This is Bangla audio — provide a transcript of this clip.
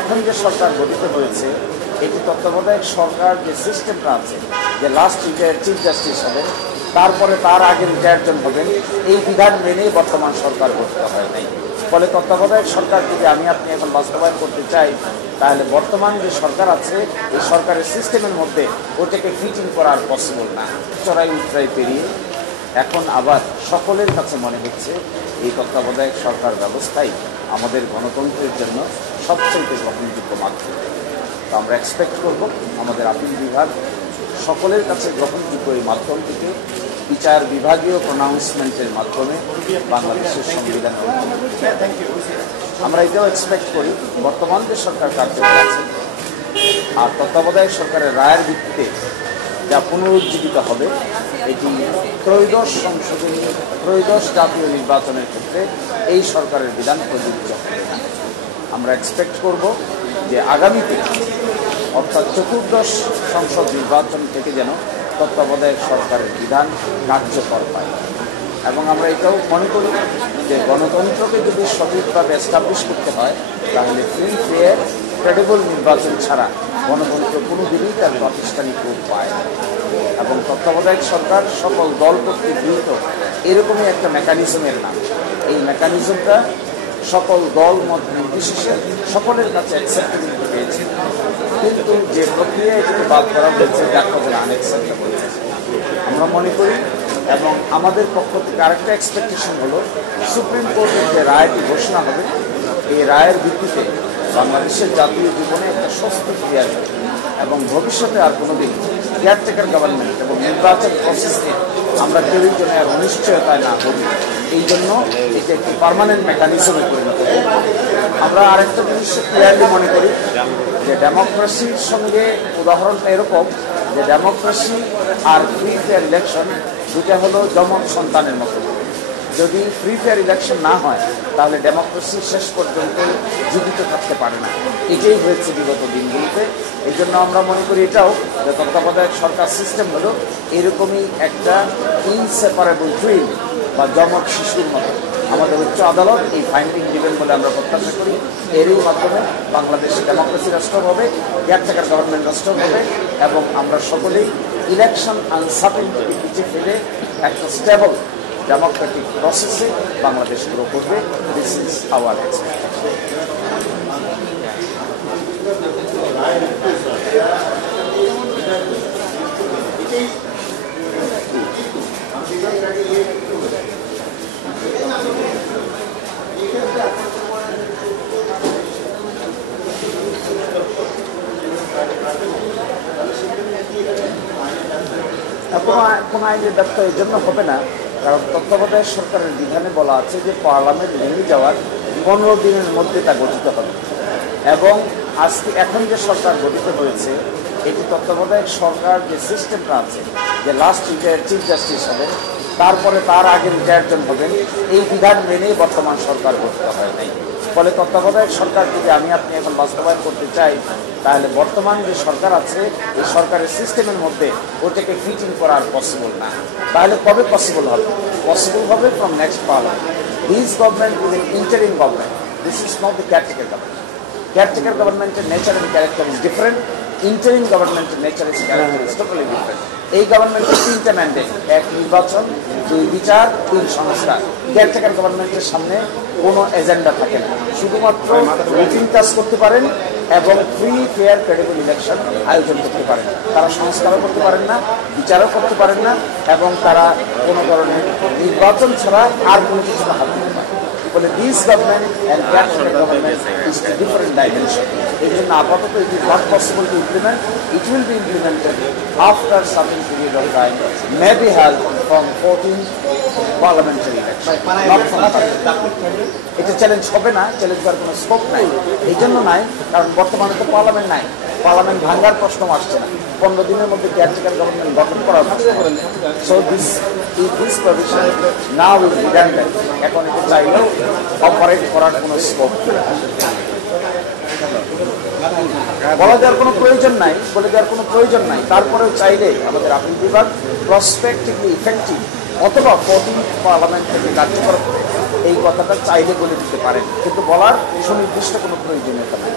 এখন যে সরকার গঠিত হয়েছে এটি তত্ত্বাবধায়ক সরকার যে সিস্টেমটা আছে যে লাস্ট রিটায়ার চিফ জাস্টিস হবেন, তারপরে তার আগে রিটায়ারজন হবেন, এই বিধান মেনেই বর্তমান সরকার গঠিত হয় নাই। ফলে তত্ত্বাবধায়ক সরকার যদি আমি আপনি এখন বাস্তবায়ন করতে চাই, তাহলে বর্তমান যে সরকার আছে এই সরকারের সিস্টেমের মধ্যে ওটাকে ফিটিং করার পসিবল না। চড়াই উতরাই পেরিয়ে এখন আবার সকলের কাছে মনে হচ্ছে এই তত্ত্বাবধায়ক সরকার ব্যবস্থাই আমাদের গণতন্ত্রের জন্য সবচেয়ে গ্রহণযোগ্য মাধ্যম। তো আমরা এক্সপেক্ট করব আমাদের আপিল বিভাগ সকলের কাছে গ্রহণযোগ্য এই মাধ্যমটিকে বিচার বিভাগীয় প্রনাউন্সমেন্টের মাধ্যমে বাংলাদেশের সংবিধান আমরা এটাও এক্সপেক্ট করি বর্তমান যে সরকার কার্যকর আছে আর তত্ত্বাবধায়ক সরকারের রায়ের ভিত্তিতে যা পুনরুজ্জীবিত হবে এটি ত্রয়োদশ সংশোধনী ত্রয়োদশ জাতীয় নির্বাচনের ক্ষেত্রে এই সরকারের বিধান প্রযোজ্য হবে না। আমরা এক্সপেক্ট করব যে আগামীতে অর্থাৎ চতুর্দশ সংসদ নির্বাচন থেকে যেন তত্ত্বাবধায়ক সরকারের বিধান কার্যকর পায় এবং আমরা এটাও মনে করি যে গণতন্ত্রকে যদি সঠিকভাবে এস্টাবলিশ করতে হয় তাহলে ফ্রি ফেয়ার ক্রেডিবল নির্বাচন ছাড়া গণতন্ত্র কোনোদিনই তার প্রাতিষ্ঠানিক রূপ পায় এবং তত্ত্বাবধায়ক সরকার সকল দল কর্তৃক গৃহীত এরকমই একটা মেকানিজমের নাম। এই মেকানিজমটা সকল দল মত নির্বিশেষে সকলের কাছে অ্যাকসেপ্টেবল পেয়েছে, কিন্তু যে প্রক্রিয়া এটিকে বাদ করা হয়েছে তার কাছে আনএক্সেপ্টেবল। আমরা মনে করি এবং আমাদের পক্ষ থেকে আরেকটা এক্সপেকটেশন হলো সুপ্রিম কোর্টের যে রায়টি ঘোষণা হবে এই রায়ের ভিত্তিতে বাংলাদেশের জাতীয় জীবনে একটা সুস্থ ক্রিয়া এবং ভবিষ্যতে আর কোনোদিন কেয়ারটেকার গভর্নমেন্ট এবং নির্বাচন প্রসেসকে আমরা কেউই জন্য আর অনিশ্চয়তায় না করি। এই জন্য এটা একটি পার্মানেন্ট মেকানিজমে পরিণত হবে। আমরা আরেকটা জিনিস ক্লিয়ারলি মনে করি যে ডেমোক্রেসির সঙ্গে উদাহরণটা এরকম যে ডেমোক্রেসি আর ফ্রি ফেয়ার ইলেকশন দুটা হলো যমজ সন্তানের মতো। যদি ফ্রি ফেয়ার ইলেকশন না হয় তাহলে ডেমোক্রেসি শেষ পর্যন্ত জীবিত থাকতে পারে না। এটাই হয়েছে বিগত দিনগুলিতে। এই জন্য আমরা মনে করি এটাও যে তত্ত্বাবধায়ক সরকার সিস্টেম হলো এরকমই একটা ইনসেপারেবল টুইন বা যমজ শিশুর মতো। আমাদের উচ্চ আদালত এই ফাইন্ডিং দিবেন বলে আমরা প্রত্যাশা করি। এরই মাধ্যমে বাংলাদেশ ডেমোক্রেসি রাষ্ট্র হবে, কেয়ারটেকার গভর্নমেন্ট রাষ্ট্র হবে এবং আমরা সকলেই ইলেকশন আনসার্টেনিটি পিছিয়ে ফেলে একটা স্টেবল ডেমোক্রেটিক প্রসেসে বাংলাদেশ গ্রো করবে। This is our expectation. কোনো আইনের ব্যর্থ এই জন্য হবে না, কারণ তত্ত্বাবধায়ক সরকারের বিধানে বলা আছে যে পার্লামেন্ট ভেঙে যাওয়ার 15 দিনের মধ্যে তা গঠিত হবে এবং আজকে এখন যে সরকার গঠিত হয়েছে এটি তত্ত্বাবধায়ক সরকার যে সিস্টেমটা আছে যে লাস্ট রিটায়ার চিফ জাস্টিস হবেন, তারপরে তার আগে রিটায়ারজন হবেন, এই বিধান মেনেই বর্তমান সরকার গঠিত হয় নাই। ফলে তত্ত্বাবধায়ক সরকার যদি আমি আপনি এখন বাস্তবায়ন করতে চাই তাহলে বর্তমান যে সরকার আছে এই সরকারের সিস্টেমের মধ্যে ওটাকে ফিটিং করার পসিবল না। তাহলে কবে পসিবল হবে? পসিবল হবে from next parliament. This government will interim government, this is not the caretaker government. Caretaker গভর্নমেন্টের nature and character is different, interim গভর্নমেন্টের nature is character is totally different. এই গভর্নমেন্টের 3টে ম্যান্ডেট, 1 নির্বাচন, 2 বিচার, 3 সংস্কার। কেয়ারটেকার গভর্নমেন্টের সামনে কোনো এজেন্ডা থাকে না, শুধুমাত্র রুটিন কাজ করতে পারেন এবং ফ্রি ফেয়ার ক্রেডিবল ইলেকশন আয়োজন করতে পারেন। তারা সংস্কারও করতে পারেন না, বিচারও করতে পারেন না এবং তারা কোনো ধরনের নির্বাচন ছাড়া আর কোনো কিছু হাত দিতে পারে। বলে this government and caretaker government is two different dimension. এই জন্য আপাতত it is not possible to implement. It will be implemented after certain period of time, may be held from 14 parliamentary election. এটা চ্যালেঞ্জ হবে না, চ্যালেঞ্জ করার কোনো স্কোপ নাই। এই জন্য নাই কারণ বর্তমানে তো পার্লামেন্ট নাই, পার্লামেন্ট ভাঙ্গার প্রশ্ন আসছে না। 15 দিনের মধ্যে কেয়ারটেকার গভর্নমেন্ট গঠন করা হচ্ছে। So this provision now is redundant. এখন এটা চাইলেও অপারেট করার কোনো স্কোপ বলা দেওয়ার কোনো প্রয়োজন নাই, বলে দেওয়ার কোনো প্রয়োজন নাই। তারপরেও চাইলে আমাদের আপিল বিভাগ প্রসপেক্টিভলি ইফেক্টিভ অথবা 14th পার্লামেন্ট থেকে কার্যকর করে এই কথাটা চাইলে বলে দিতে পারেন, কিন্তু বলার সুনির্দিষ্ট কোনো প্রয়োজনীয়তা নেই।